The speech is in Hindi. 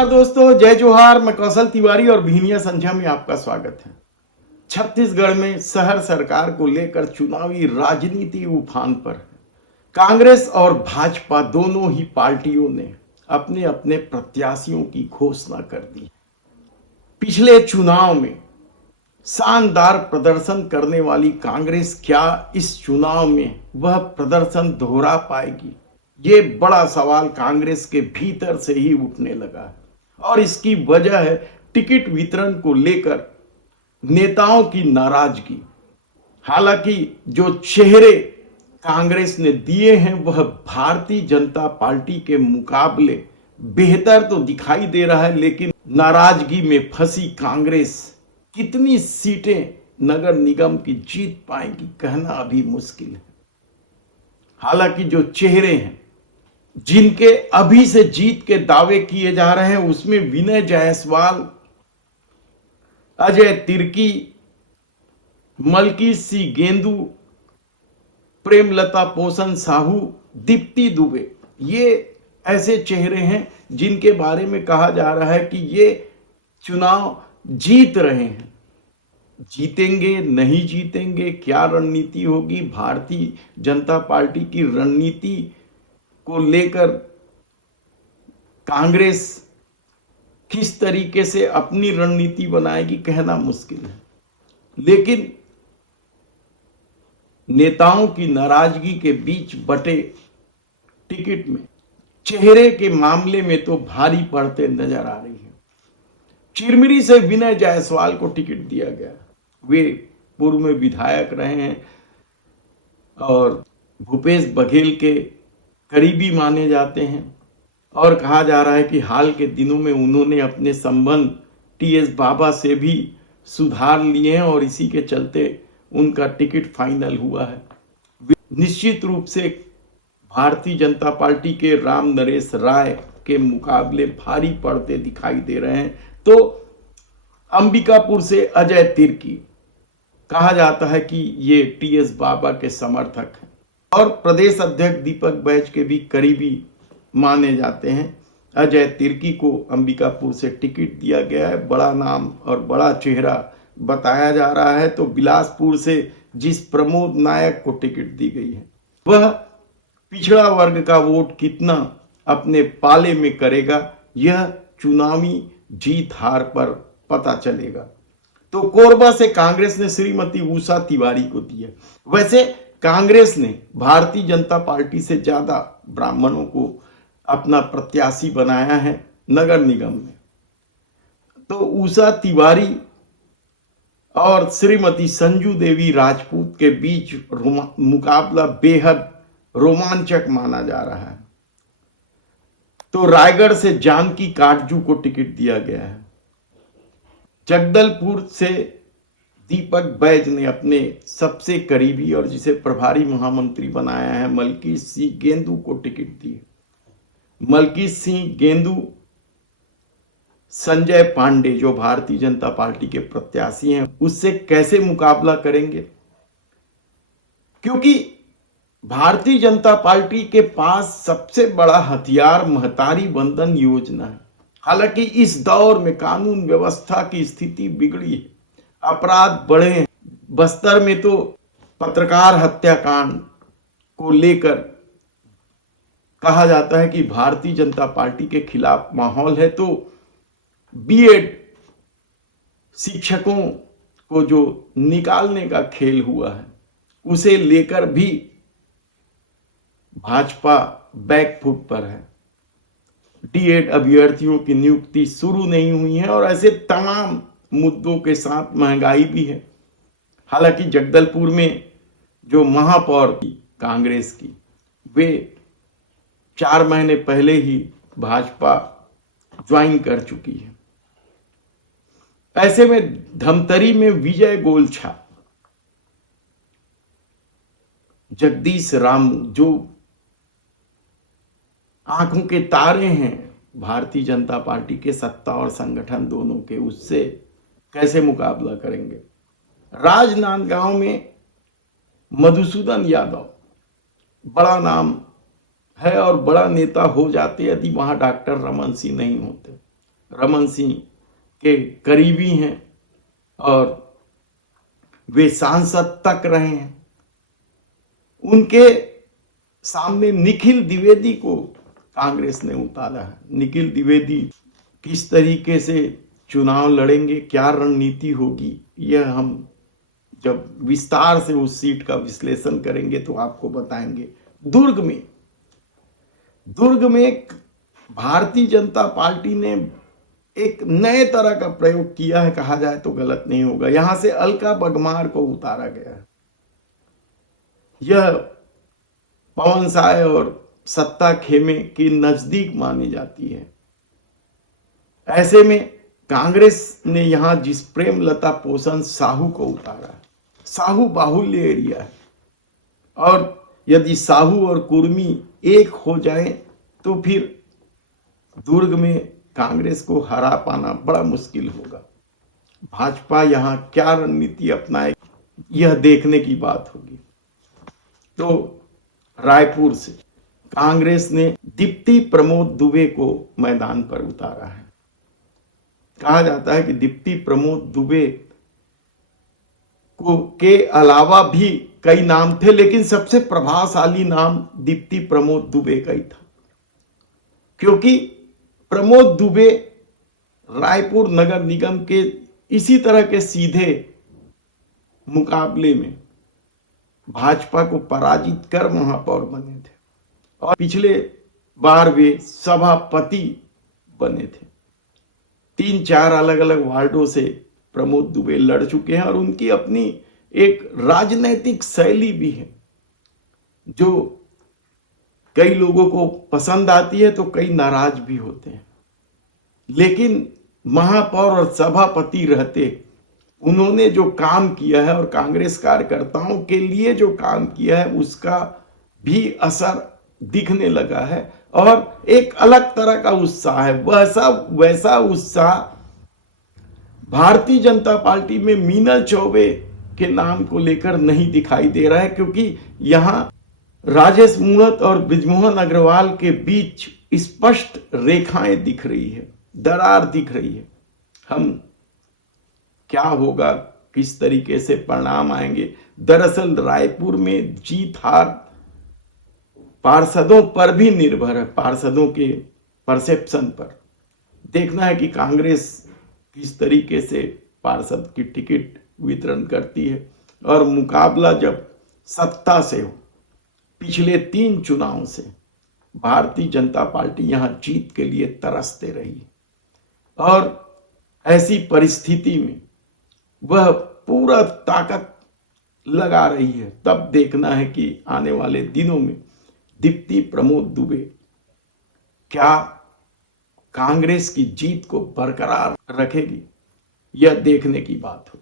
नमस्कार दोस्तों, जय जोहार। मैं कौशल तिवारी और भिनिया संध्या में आपका स्वागत है। छत्तीसगढ़ में शहर सरकार को लेकर चुनावी राजनीति उफान पर है। कांग्रेस और भाजपा दोनों ही पार्टियों ने अपने अपने प्रत्याशियों की घोषणा कर दी। पिछले चुनाव में शानदार प्रदर्शन करने वाली कांग्रेस क्या इस चुनाव में वह प्रदर्शन दोहरा पाएगी? ये बड़ा सवाल कांग्रेस के भीतर से ही उठने लगा है और इसकी वजह है टिकट वितरण को लेकर नेताओं की नाराजगी। हालांकि जो चेहरे कांग्रेस ने दिए हैं वह भारतीय जनता पार्टी के मुकाबले बेहतर तो दिखाई दे रहा है, लेकिन नाराजगी में फंसी कांग्रेस कितनी सीटें नगर निगम की जीत पाएगी कहना अभी मुश्किल है। हालांकि जो चेहरे हैं जिनके अभी से जीत के दावे किए जा रहे हैं उसमें विनय जायसवाल, अजय तिर्की, मलकी सिंह गेंदू, प्रेमलता पोषण साहू, दीप्ति दुबे, ये ऐसे चेहरे हैं जिनके बारे में कहा जा रहा है कि ये चुनाव जीत रहे हैं। जीतेंगे नहीं जीतेंगे, क्या रणनीति होगी, भारतीय जनता पार्टी की रणनीति को लेकर कांग्रेस किस तरीके से अपनी रणनीति बनाएगी कहना मुश्किल है। लेकिन नेताओं की नाराजगी के बीच बटे टिकट में चेहरे के मामले में तो भारी पड़ते नजर आ रही है। चिरमिरी से विनय जायसवाल को टिकट दिया गया। वे पूर्व में विधायक रहे हैं और भूपेश बघेल के करीबी माने जाते हैं और कहा जा रहा है कि हाल के दिनों में उन्होंने अपने संबंध टीएस बाबा से भी सुधार लिए हैं और इसी के चलते उनका टिकट फाइनल हुआ है। निश्चित रूप से भारतीय जनता पार्टी के राम नरेश राय के मुकाबले भारी पड़ते दिखाई दे रहे हैं। तो अंबिकापुर से अजय तिर्की, कहा जाता है कि ये टीएस बाबा के समर्थक हैं और प्रदेश अध्यक्ष दीपक बैज के भी करीबी माने जाते हैं। अजय तिर्की को अंबिकापुर से टिकट दिया गया है। बड़ा नाम और बड़ा चेहरा बताया जा रहा है। तो बिलासपुर से जिस प्रमोद नायक को टिकट दी गई है वह पिछड़ा वर्ग का वोट कितना अपने पाले में करेगा, यह चुनावी जीत हार पर पता चलेगा। तो कोरबा से कांग्रेस ने श्रीमती उषा तिवारी को दिया। वैसे कांग्रेस ने भारतीय जनता पार्टी से ज्यादा ब्राह्मणों को अपना प्रत्याशी बनाया है नगर निगम में। तो उषा तिवारी और श्रीमती संजू देवी राजपूत के बीच मुकाबला बेहद रोमांचक माना जा रहा है। तो रायगढ़ से जानकी काटजू को टिकट दिया गया है। जगदलपुर से दीपक बैज ने अपने सबसे करीबी और जिसे प्रभारी महामंत्री बनाया है मलकी सिंह गेंदू को टिकट दी। मलकी सिंह गेंदू संजय पांडे जो भारतीय जनता पार्टी के प्रत्याशी हैं उससे कैसे मुकाबला करेंगे, क्योंकि भारतीय जनता पार्टी के पास सबसे बड़ा हथियार महतारी बंधन योजना है। हालांकि इस दौर में कानून व्यवस्था की स्थिति बिगड़ी है, अपराध बढ़े हैं। बस्तर में तो पत्रकार हत्याकांड को लेकर कहा जाता है कि भारतीय जनता पार्टी के खिलाफ माहौल है। तो बीएड शिक्षकों को जो निकालने का खेल हुआ है उसे लेकर भी भाजपा बैकफुट पर है। डीएड अभ्यर्थियों की नियुक्ति शुरू नहीं हुई है और ऐसे तमाम मुद्दों के साथ महंगाई भी है। हालांकि जगदलपुर में जो महापौर थी कांग्रेस की, वे 4 महीने पहले ही भाजपा ज्वाइन कर चुकी है। ऐसे में धमतरी में विजय गोलछा, जगदीश राम जो आंखों के तारे हैं भारतीय जनता पार्टी के सत्ता और संगठन दोनों के, उससे कैसे मुकाबला करेंगे। राजनांदगांव में मधुसूदन यादव बड़ा नाम है और बड़ा नेता हो जाते यदि वहां डॉक्टर रमन सिंह नहीं होते। रमन सिंह के करीबी हैं और वे सांसद तक रहे हैं। उनके सामने निखिल द्विवेदी को कांग्रेस ने उतारा है। निखिल द्विवेदी किस तरीके से चुनाव लड़ेंगे, क्या रणनीति होगी, यह हम जब विस्तार से उस सीट का विश्लेषण करेंगे तो आपको बताएंगे। दुर्ग में भारतीय जनता पार्टी ने एक नए तरह का प्रयोग किया है, कहा जाए तो गलत नहीं होगा। यहां से अलका बघमार को उतारा गया है। यह पवन साय और सत्ता खेमे के नजदीक मानी जाती है। ऐसे में कांग्रेस ने यहां जिस प्रेमलता पोषण साहू को उतारा, साहू बाहुल्य एरिया है और यदि साहू और कुर्मी एक हो जाए तो फिर दुर्ग में कांग्रेस को हरा पाना बड़ा मुश्किल होगा। भाजपा यहां क्या रणनीति अपनाए, यह देखने की बात होगी। तो रायपुर से कांग्रेस ने दीप्ति प्रमोद दुबे को मैदान पर उतारा है। कहा जाता है कि दीप्ति प्रमोद दुबे को के अलावा भी कई नाम थे, लेकिन सबसे प्रभावशाली नाम दीप्ति प्रमोद दुबे का ही था, क्योंकि प्रमोद दुबे रायपुर नगर निगम के इसी तरह के सीधे मुकाबले में भाजपा को पराजित कर महापौर बने थे और पिछले बार वे सभापति बने थे। 3-4 अलग अलग वार्डों से प्रमोद दुबे लड़ चुके हैं और उनकी अपनी एक राजनीतिक शैली भी है जो कई लोगों को पसंद आती है तो कई नाराज भी होते हैं। लेकिन महापौर और सभापति रहते उन्होंने जो काम किया है और कांग्रेस कार्यकर्ताओं के लिए जो काम किया है उसका भी असर दिखने लगा है और एक अलग तरह का उत्साह है। वैसा उत्साह भारतीय जनता पार्टी में मीनल चौबे के नाम को लेकर नहीं दिखाई दे रहा है, क्योंकि यहां राजेश मूणत और बृजमोहन अग्रवाल के बीच स्पष्ट रेखाएं दिख रही है, दरार दिख रही है। हम क्या होगा, किस तरीके से परिणाम आएंगे, दरअसल रायपुर में जीत हार पार्षदों पर भी निर्भर है, पार्षदों के परसेप्शन पर। देखना है कि कांग्रेस किस तरीके से पार्षद की टिकट वितरण करती है और मुकाबला जब सत्ता से हो। पिछले 3 चुनाव से भारतीय जनता पार्टी यहां जीत के लिए तरसते रही और ऐसी परिस्थिति में वह पूरा ताकत लगा रही है। तब देखना है कि आने वाले दिनों में दीप्ति प्रमोद दुबे क्या कांग्रेस की जीत को बरकरार रखेगी, यह देखने की बात हो।